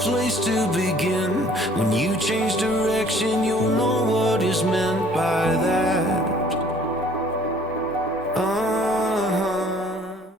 place to begin. When you change direction, you'll know what is meant by that.